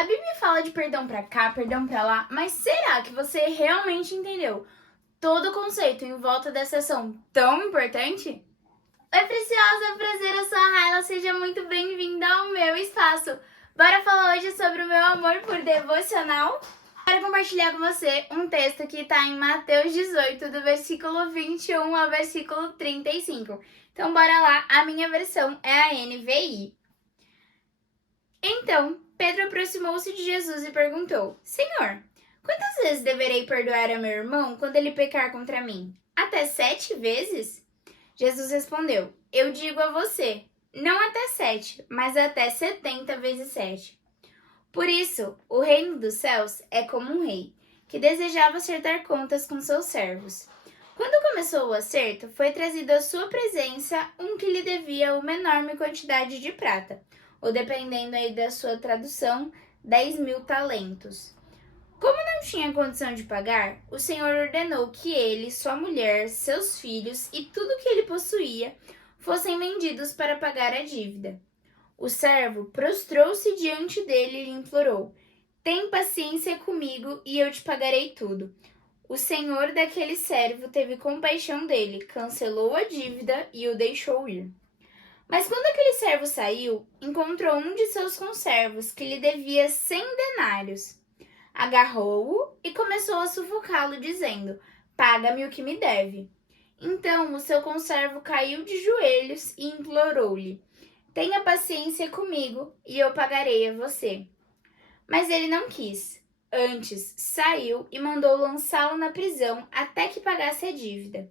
A Bíblia fala de perdão pra cá, perdão pra lá, mas será que você realmente entendeu todo o conceito em volta dessa ação tão importante? Oi, preciosa, prazer, eu sou a Raila, seja muito bem-vinda ao meu espaço. Bora falar hoje sobre o meu amor por devocional? Quero compartilhar com você um texto que está em Mateus 18, do versículo 21 ao versículo 35. Então, bora lá, a minha versão é a NVI. Então, Pedro aproximou-se de Jesus e perguntou: Senhor, quantas vezes deverei perdoar a meu irmão quando ele pecar contra mim? Até 7 vezes? Jesus respondeu: Eu digo a você, não até 7, mas até 70 vezes 7. Por isso, o reino dos céus é como um rei, que desejava acertar contas com seus servos. Quando começou o acerto, foi trazido à sua presença um que lhe devia uma enorme quantidade de prata, ou dependendo aí da sua tradução, 10.000 talentos. Como não tinha condição de pagar, o Senhor ordenou que ele, sua mulher, seus filhos e tudo que ele possuía fossem vendidos para pagar a dívida. O servo prostrou-se diante dele e lhe implorou: Tem paciência comigo e eu te pagarei tudo. O senhor daquele servo teve compaixão dele, cancelou a dívida e o deixou ir. Mas quando aquele servo saiu, encontrou um de seus conservos que lhe devia 100 denários. Agarrou-o e começou a sufocá-lo, dizendo: Paga-me o que me deve. Então o seu conservo caiu de joelhos e implorou-lhe: Tenha paciência comigo e eu pagarei a você. Mas ele não quis. Antes, saiu e mandou lançá-lo na prisão até que pagasse a dívida.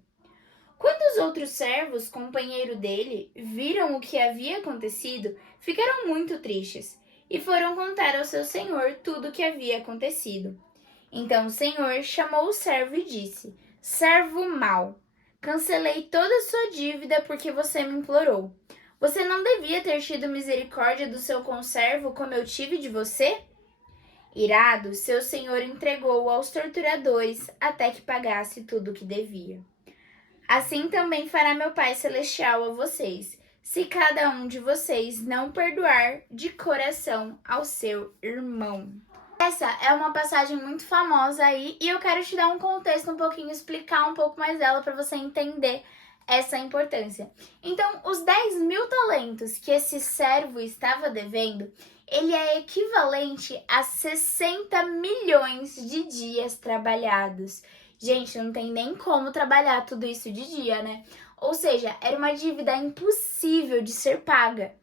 Quando os outros servos, companheiro dele, viram o que havia acontecido, ficaram muito tristes e foram contar ao seu senhor tudo o que havia acontecido. Então o senhor chamou o servo e disse: Servo mau, cancelei toda a sua dívida porque você me implorou. Você não devia ter tido misericórdia do seu conservo como eu tive de você? Irado, seu senhor entregou-o aos torturadores até que pagasse tudo o que devia. Assim também fará meu Pai Celestial a vocês, se cada um de vocês não perdoar de coração ao seu irmão. Essa é uma passagem muito famosa aí e eu quero te dar um contexto um pouquinho, explicar um pouco mais dela para você entender essa importância. Então, os 10.000 talentos que esse servo estava devendo, ele é equivalente a 60 milhões de dias trabalhados. Gente, não tem nem como trabalhar tudo isso de dia, né? Ou seja, era uma dívida impossível de ser paga.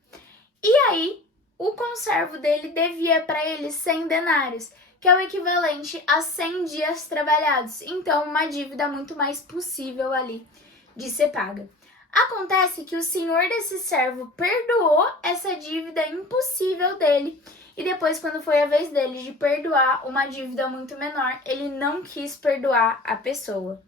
E aí, o conservo dele devia para ele 100 denários, que é o equivalente a 100 dias trabalhados. Então, uma dívida muito mais possível ali de ser paga. Acontece que o senhor desse servo perdoou essa dívida impossível dele. E depois, quando foi a vez dele de perdoar uma dívida muito menor, ele não quis perdoar a pessoa.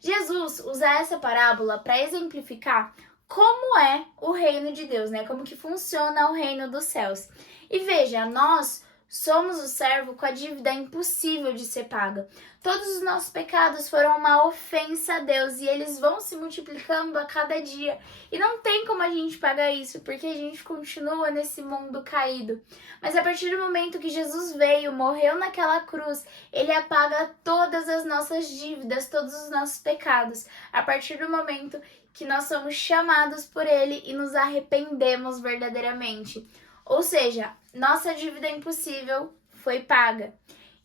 Jesus usa essa parábola para exemplificar como é o reino de Deus, né? Como que funciona o reino dos céus. E veja, nós somos o servo com a dívida impossível de ser paga. Todos os nossos pecados foram uma ofensa a Deus e eles vão se multiplicando a cada dia. E não tem como a gente pagar isso, porque a gente continua nesse mundo caído. Mas a partir do momento que Jesus veio, morreu naquela cruz, ele apaga todas as nossas dívidas, todos os nossos pecados. A partir do momento que nós somos chamados por ele e nos arrependemos verdadeiramente. Ou seja, nossa dívida impossível foi paga.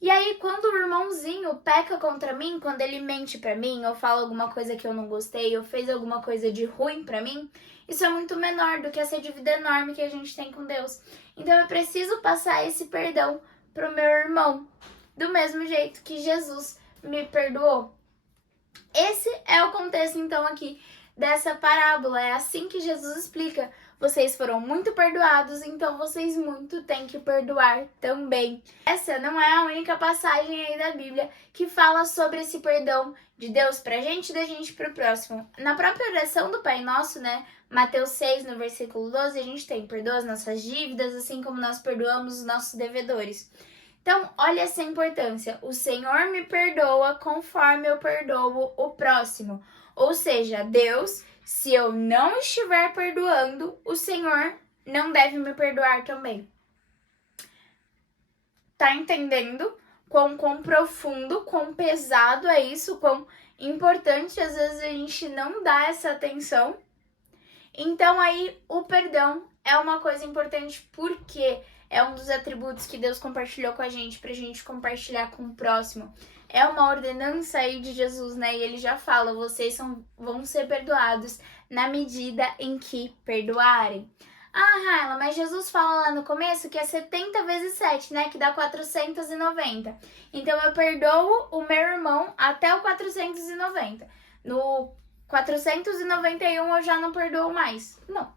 E aí, quando o irmãozinho peca contra mim, quando ele mente pra mim, ou fala alguma coisa que eu não gostei, ou fez alguma coisa de ruim pra mim, isso é muito menor do que essa dívida enorme que a gente tem com Deus. Então eu preciso passar esse perdão pro meu irmão, do mesmo jeito que Jesus me perdoou. Esse é o contexto, então, aqui dessa parábola. É assim que Jesus explica: vocês foram muito perdoados, então vocês muito têm que perdoar também. Essa não é a única passagem aí da Bíblia que fala sobre esse perdão de Deus pra gente e da gente pro próximo. Na própria oração do Pai Nosso, né, Mateus 6, no versículo 12, a gente tem: perdoa as nossas dívidas, assim como nós perdoamos os nossos devedores. Então, olha essa importância. O Senhor me perdoa conforme eu perdoo o próximo. Ou seja, Deus, se eu não estiver perdoando, o Senhor não deve me perdoar também. tá entendendo quão profundo, quão pesado é isso, quão importante às vezes a gente não dá essa atenção. Então aí o perdão é uma coisa importante porque é um dos atributos que Deus compartilhou com a gente pra gente compartilhar com o próximo. É uma ordenança aí de Jesus, né? E ele já fala, vocês vão ser perdoados na medida em que perdoarem. Ah, Raila, mas Jesus fala lá no começo que é 70 vezes 7, né? Que dá 490. Então eu perdoo o meu irmão até o 490. No 491 eu já não perdoo mais. Não.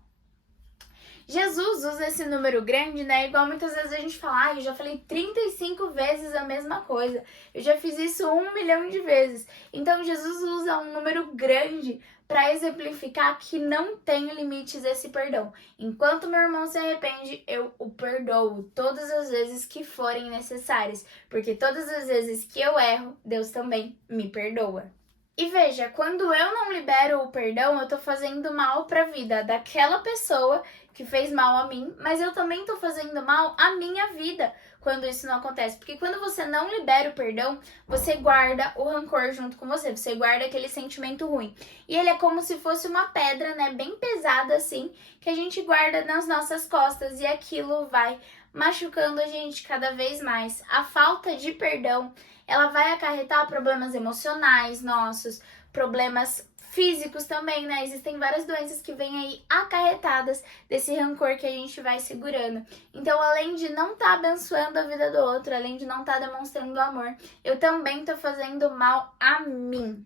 Jesus usa esse número grande, né? Igual muitas vezes a gente fala, eu já falei 35 vezes a mesma coisa. Eu já fiz isso 1 milhão de vezes. Então Jesus usa um número grande para exemplificar que não tem limites esse perdão. Enquanto meu irmão se arrepende, eu o perdoo todas as vezes que forem necessárias. Porque todas as vezes que eu erro, Deus também me perdoa. E veja, quando eu não libero o perdão, eu tô fazendo mal pra vida daquela pessoa que fez mal a mim, mas eu também tô fazendo mal à minha vida quando isso não acontece. Porque quando você não libera o perdão, você guarda o rancor junto com você, você guarda aquele sentimento ruim. E ele é como se fosse uma pedra, né, bem pesada assim, que a gente guarda nas nossas costas e aquilo vai machucando a gente cada vez mais. A falta de perdão, ela vai acarretar problemas emocionais nossos, problemas físicos também, né? Existem várias doenças que vêm aí acarretadas desse rancor que a gente vai segurando. Então, além de não estar abençoando a vida do outro, além de não estar demonstrando amor, eu também tô fazendo mal a mim.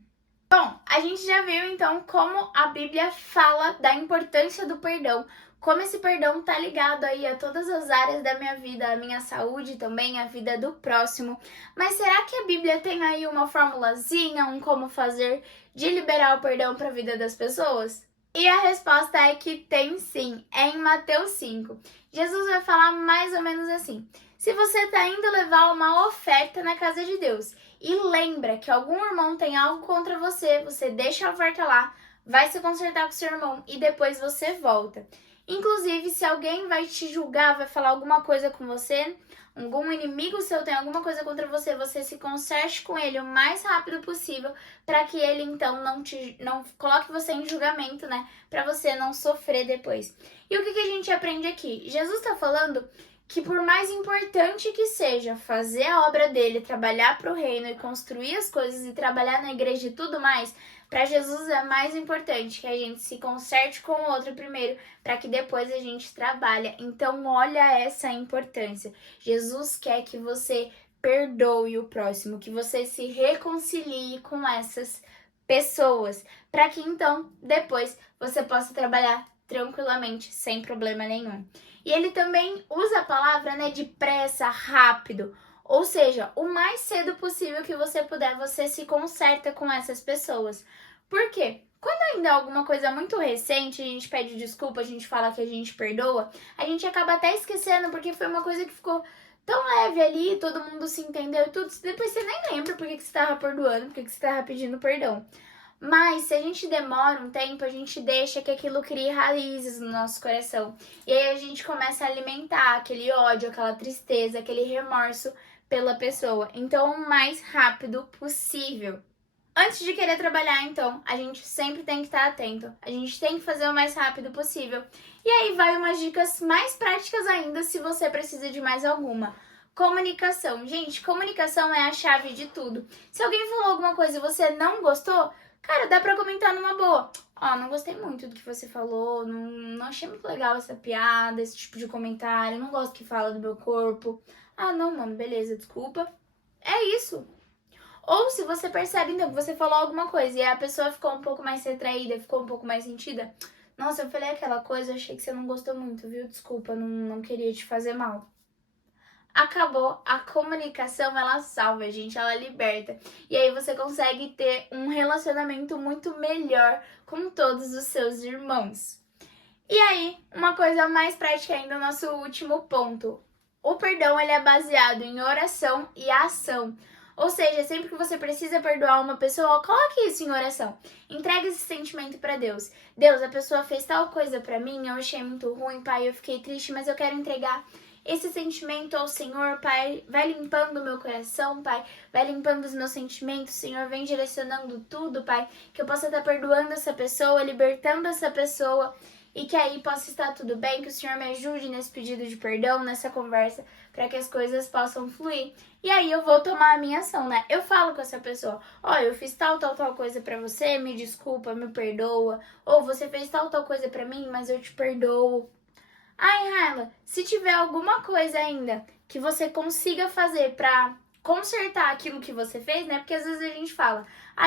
Bom, a gente já viu então como a Bíblia fala da importância do perdão, como esse perdão tá ligado aí a todas as áreas da minha vida, a minha saúde também, a vida do próximo. Mas será que a Bíblia tem aí uma formulazinha, um como fazer de liberar o perdão para a vida das pessoas? E a resposta é que tem sim, é em Mateus 5. Jesus vai falar mais ou menos assim: se você tá indo levar uma oferta na casa de Deus e lembra que algum irmão tem algo contra você, você deixa a oferta lá, vai se consertar com seu irmão e depois você volta. Inclusive, se alguém vai te julgar, vai falar alguma coisa com você, algum inimigo seu tem alguma coisa contra você, você se conserte com ele o mais rápido possível para que ele então não coloque você em julgamento, né? Para você não sofrer depois. E o que a gente aprende aqui? Jesus está falando que por mais importante que seja fazer a obra dele, trabalhar para o reino e construir as coisas e trabalhar na igreja e tudo mais, para Jesus é mais importante que a gente se conserte com o outro primeiro, para que depois a gente trabalhe. Então olha essa importância. Jesus quer que você perdoe o próximo, que você se reconcilie com essas pessoas, para que então depois você possa trabalhar tranquilamente, sem problema nenhum. E ele também usa a palavra, né, de pressa, rápido. Ou seja, o mais cedo possível que você puder, você se conserta com essas pessoas. Por quê? Quando ainda é alguma coisa muito recente, a gente pede desculpa, a gente fala que a gente perdoa, a gente acaba até esquecendo, porque foi uma coisa que ficou tão leve ali, todo mundo se entendeu e tudo. Depois você nem lembra por que você estava perdoando, por que você estava pedindo perdão. Mas se a gente demora um tempo, a gente deixa que aquilo crie raízes no nosso coração. E aí a gente começa a alimentar aquele ódio, aquela tristeza, aquele remorso pela pessoa. Então, o mais rápido possível. Antes de querer trabalhar, então, a gente sempre tem que estar atento. A gente tem que fazer o mais rápido possível. E aí vai umas dicas mais práticas ainda, se você precisa de mais alguma. Comunicação. Gente, comunicação é a chave de tudo. Se alguém falou alguma coisa e você não gostou, cara, dá pra comentar numa boa. Não gostei muito do que você falou, não achei muito legal essa piada, esse tipo de comentário, não gosto que fala do meu corpo. Não, mano, beleza, desculpa. É isso. Ou se você percebe, então, que você falou alguma coisa e a pessoa ficou um pouco mais retraída, ficou um pouco mais sentida. Nossa, eu falei aquela coisa, achei que você não gostou muito, viu? Desculpa, não queria te fazer mal. Acabou, a comunicação ela salva, gente, ela liberta. E aí você consegue ter um relacionamento muito melhor com todos os seus irmãos. E aí, uma coisa mais prática ainda, nosso último ponto. O perdão ele é baseado em oração e ação. Ou seja, sempre que você precisa perdoar uma pessoa, coloque isso em oração. Entregue esse sentimento para Deus. Deus, a pessoa fez tal coisa para mim, eu achei muito ruim, pai, eu fiquei triste, mas eu quero entregar esse sentimento ao Senhor, Pai. Vai limpando o meu coração, Pai. Vai limpando os meus sentimentos, Senhor. Vem direcionando tudo, Pai. Que eu possa estar perdoando essa pessoa, libertando essa pessoa. E que aí possa estar tudo bem, que o Senhor me ajude nesse pedido de perdão, nessa conversa, para que as coisas possam fluir. E aí eu vou tomar a minha ação, né? Eu falo com essa pessoa, eu fiz tal coisa pra você, me desculpa, me perdoa. Ou você fez tal coisa pra mim, mas eu te perdoo. Ai, Raila, se tiver alguma coisa ainda que você consiga fazer pra consertar aquilo que você fez, né? Porque às vezes a gente fala,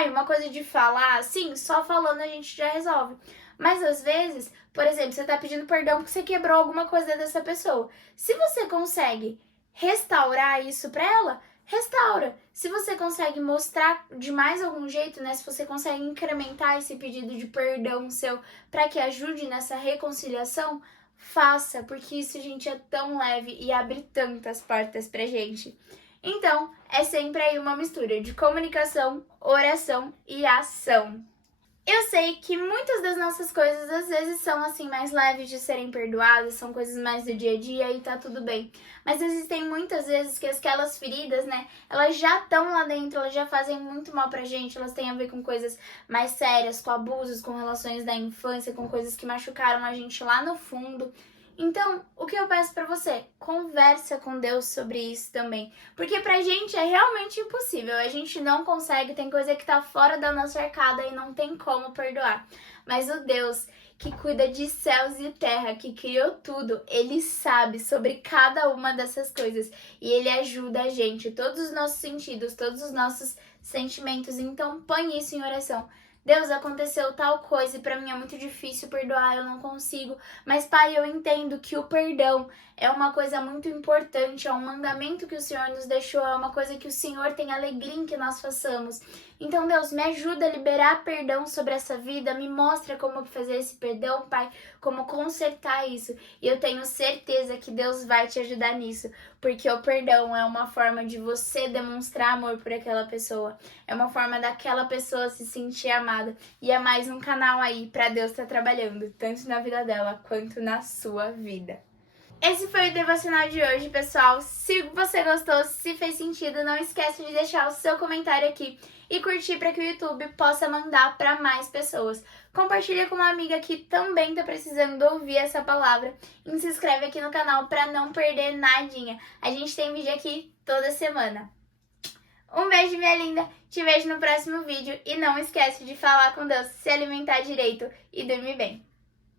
uma coisa de falar assim, só falando a gente já resolve. Mas às vezes, por exemplo, você tá pedindo perdão porque você quebrou alguma coisa dessa pessoa. Se você consegue restaurar isso pra ela, restaura. Se você consegue mostrar de mais algum jeito, né? Se você consegue incrementar esse pedido de perdão seu pra que ajude nessa reconciliação, faça, porque isso, gente, é tão leve e abre tantas portas pra gente. Então, é sempre aí uma mistura de comunicação, oração e ação. Eu sei que muitas das nossas coisas às vezes são assim mais leves de serem perdoadas, são coisas mais do dia a dia e tá tudo bem. Mas existem muitas vezes que aquelas feridas, né, elas já estão lá dentro, elas já fazem muito mal pra gente, elas têm a ver com coisas mais sérias, com abusos, com relações da infância, com coisas que machucaram a gente lá no fundo. Então, o que eu peço pra você? Conversa com Deus sobre isso também. Porque pra gente é realmente impossível. A gente não consegue, tem coisa que tá fora da nossa arcada e não tem como perdoar. Mas o Deus que cuida de céus e terra, que criou tudo, ele sabe sobre cada uma dessas coisas. E ele ajuda a gente, todos os nossos sentidos, todos os nossos sentimentos. Então, põe isso em oração. Deus, aconteceu tal coisa e pra mim é muito difícil perdoar, eu não consigo. Mas, Pai, eu entendo que o perdão é uma coisa muito importante, é um mandamento que o Senhor nos deixou, é uma coisa que o Senhor tem alegria em que nós façamos. Então, Deus, me ajuda a liberar perdão sobre essa vida, me mostra como fazer esse perdão, Pai, como consertar isso. E eu tenho certeza que Deus vai te ajudar nisso, porque o perdão é uma forma de você demonstrar amor por aquela pessoa, é uma forma daquela pessoa se sentir amada. E é mais um canal aí para Deus estar trabalhando, tanto na vida dela quanto na sua vida. Esse foi o devocional de hoje, pessoal. Se você gostou, se fez sentido, não esquece de deixar o seu comentário aqui e curtir para que o YouTube possa mandar para mais pessoas. Compartilha com uma amiga que também está precisando ouvir essa palavra e se inscreve aqui no canal para não perder nadinha. A gente tem vídeo aqui toda semana. Um beijo, minha linda. Te vejo no próximo vídeo e não esquece de falar com Deus, se alimentar direito e dormir bem.